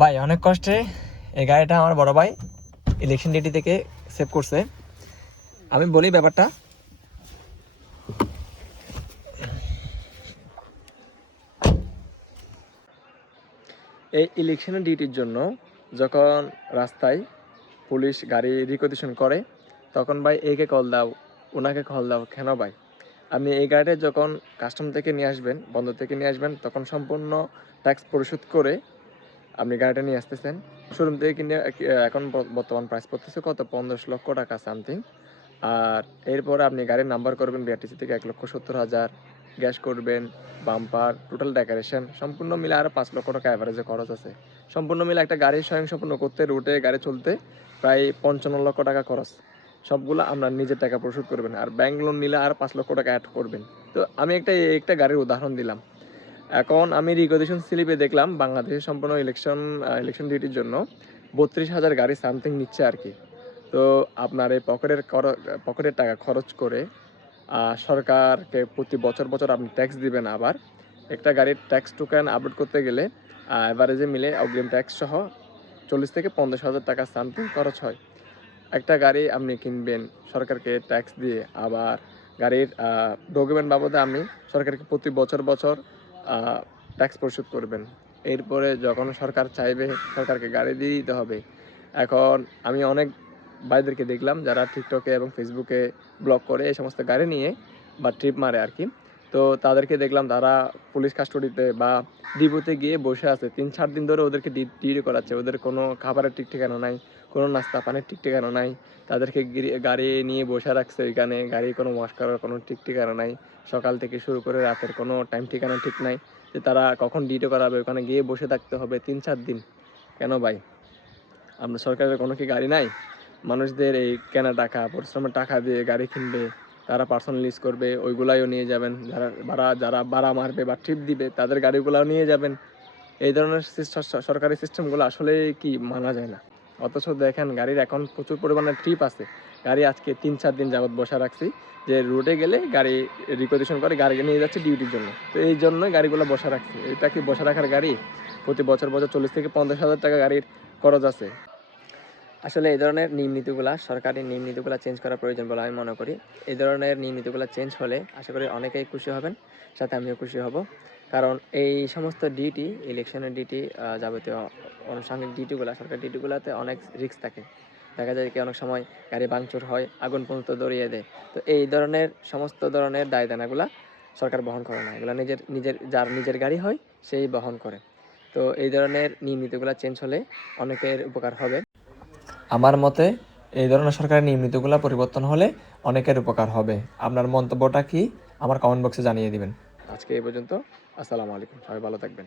ভাই অনেক কষ্টে এই গাড়িটা আমার বড় ভাই ইলেকশন ডিউটি থেকে সেভ করছে। আমি বলি ব্যাপারটা, এই ইলেকশনের ডিউটির জন্য যখন রাস্তায় পুলিশ গাড়ি রিকোয়েশন করে তখন ভাই একে কল দাও, ওনাকে কল দাও। কেন ভাই? আপনি এই গাড়িটা যখন কাস্টম থেকে নিয়ে আসবেন, বন্দর থেকে নিয়ে আসবেন, তখন সম্পূর্ণ ট্যাক্স পরিশোধ করে আপনি গাড়িটা নিয়ে আসতেছেন। শোরুম থেকে কিনে এখন বর্তমান প্রাইস পড়তেছে কত, 15 লক্ষ টাকা সামথিং। আর এরপরে আপনি গাড়ির নাম্বার করবেন বিআরটিসি থেকে 1,70,000, গ্যাস করবেন, বাম্পার, টোটাল ডেকোরেশন সম্পূর্ণ মিলে আরও 5 লক্ষ টাকা অ্যাভারেজে খরচ আছে। সম্পূর্ণ মিলে একটা গাড়ি স্বয়ংসম্পূর্ণ করতে, রুটে গাড়ি চলতে প্রায় 55 লক্ষ টাকা খরচ। সবগুলো আপনার নিজের টাকা পরিশোধ করবেন, আর ব্যাংক লোন নিলে আর 5 লক্ষ টাকা অ্যাড করবেন। তো আমি একটা গাড়ির উদাহরণ দিলাম। এখন আমি রিকোয়েশন স্লিপে দেখলাম বাংলাদেশে সম্পূর্ণ ইলেকশন ডিউটির জন্য 32,000 গাড়ি সামথিং নিচ্ছে আর কি। তো আপনার এই পকেটের টাকা খরচ করে সরকারকে প্রতি বছর বছর আপনি ট্যাক্স দিবেন। আবার একটা গাড়ির ট্যাক্স টোকেন আপলোড করতে গেলে অ্যাভারেজে মিলে অগ্রিম ট্যাক্স সহ 40,000 থেকে 50,000 টাকা সামথিং খরচ হয়। একটা গাড়ি আপনি কিনবেন সরকারকে ট্যাক্স দিয়ে, আবার গাড়ির ডকুমেন্ট বাবদে আপনি সরকারকে প্রতি বছর বছর ট্যাক্স পরিশোধ করবেন। এরপরে যখন সরকার চাইবে সরকারকে গাড়ি দিয়ে দিতে হবে। এখন আমি অনেক ভাইদেরকে দেখলাম যারা টিকটকে এবং ফেসবুকে ব্লগ করে এই সমস্ত গাড়ি নিয়ে বা ট্রিপ মারে আর কি। তো তাদেরকে দেখলাম তারা পুলিশ কাস্টডিতে বা ডিপোতে গিয়ে বসে আছে 3-4 দিন ধরে, ওদেরকে ডিউটি করাচ্ছে। ওদের কোনো খাবারের ঠিক ঠিকানা নাই, কোনো নাস্তা পানির ঠিক ঠিকানা নাই। তাদেরকে গাড়ি নিয়ে বসে রাখছে ওইখানে, গাড়ি কোনো ওয়াশ করার কোনো ঠিক ঠিকানা নাই। সকাল থেকে শুরু করে রাতের কোনো টাইম ঠিকানা ঠিক নাই যে তারা কখন ডিউটি করাবে। ওখানে গিয়ে বসে থাকতে হবে 3-4 দিন। কেন ভাই? আপনার সরকারের কোনো কি গাড়ি নাই? মানুষদের এই কেনা টাকা, পরিশ্রমের টাকা দিয়ে গাড়ি কিনবে, তারা পার্সোনাল ইউজ করবে, ওইগুলাও নিয়ে যাবেন। যারা ভাড়া মারবে বা ট্রিপ দিবে তাদের গাড়িগুলাও নিয়ে যাবেন। এই ধরনের সরকারি সিস্টেমগুলো আসলে কি মানা যায় না। অথচ দেখেন গাড়ির এখন প্রচুর পরিমাণে ট্রিপ আছে। গাড়ি আজকে 3-4 দিন যাবৎ বসা রাখছি যে রুটে গেলে গাড়ি রিকোয়েশন করে গাড়ি নিয়ে যাচ্ছে ডিউটির জন্য। তো এই জন্যই গাড়িগুলো বসা রাখছি। এটা কি বসা রাখার গাড়ি? প্রতি বছর বছর 40,000 থেকে 50,000 টাকা গাড়ির খরচ আছে। আসলে এই ধরনের নিয়ম-নীতিগুলা, সরকারি নিয়ম-নীতিগুলা চেঞ্জ করা প্রয়োজন বলে আমি মনে করি। এই ধরনের নিয়ম-নীতিগুলা চেঞ্জ হলে আশা করি অনেকেই খুশি হবেন, সাথে আমিও খুশি হব। কারণ এই সমস্ত ডিউটি, ইলেকশনের ডিউটি, যাবতীয় আনুষঙ্গিক ডিউটিগুলা, সরকারি ডিউটিগুলাতে অনেক রিস্ক থাকে। দেখা যায় কি অনেক সময় গাড়ি ভাঙচুর হয়, আগুন পর্যন্ত ধরিয়ে দেয়। তো এই ধরনের সমস্ত ধরনের দায়-দেনাগুলা সরকার বহন করে না। এগুলা যার নিজের গাড়ি হয় সেই বহন করে। তো এই ধরনের নিয়ম-নীতিগুলা চেঞ্জ হলে অনেকের উপকার হবে। আমার মতে এই ধরনের সরকারি নিয়ম-নীতিগুলো পরিবর্তন হলে অনেকের উপকার হবে। আপনার মন্তব্যটা কি আমার কমেন্ট বক্সে জানিয়ে দিবেন। আজকে এই পর্যন্ত। আসসালামু আলাইকুম। সবাই ভালো থাকবেন।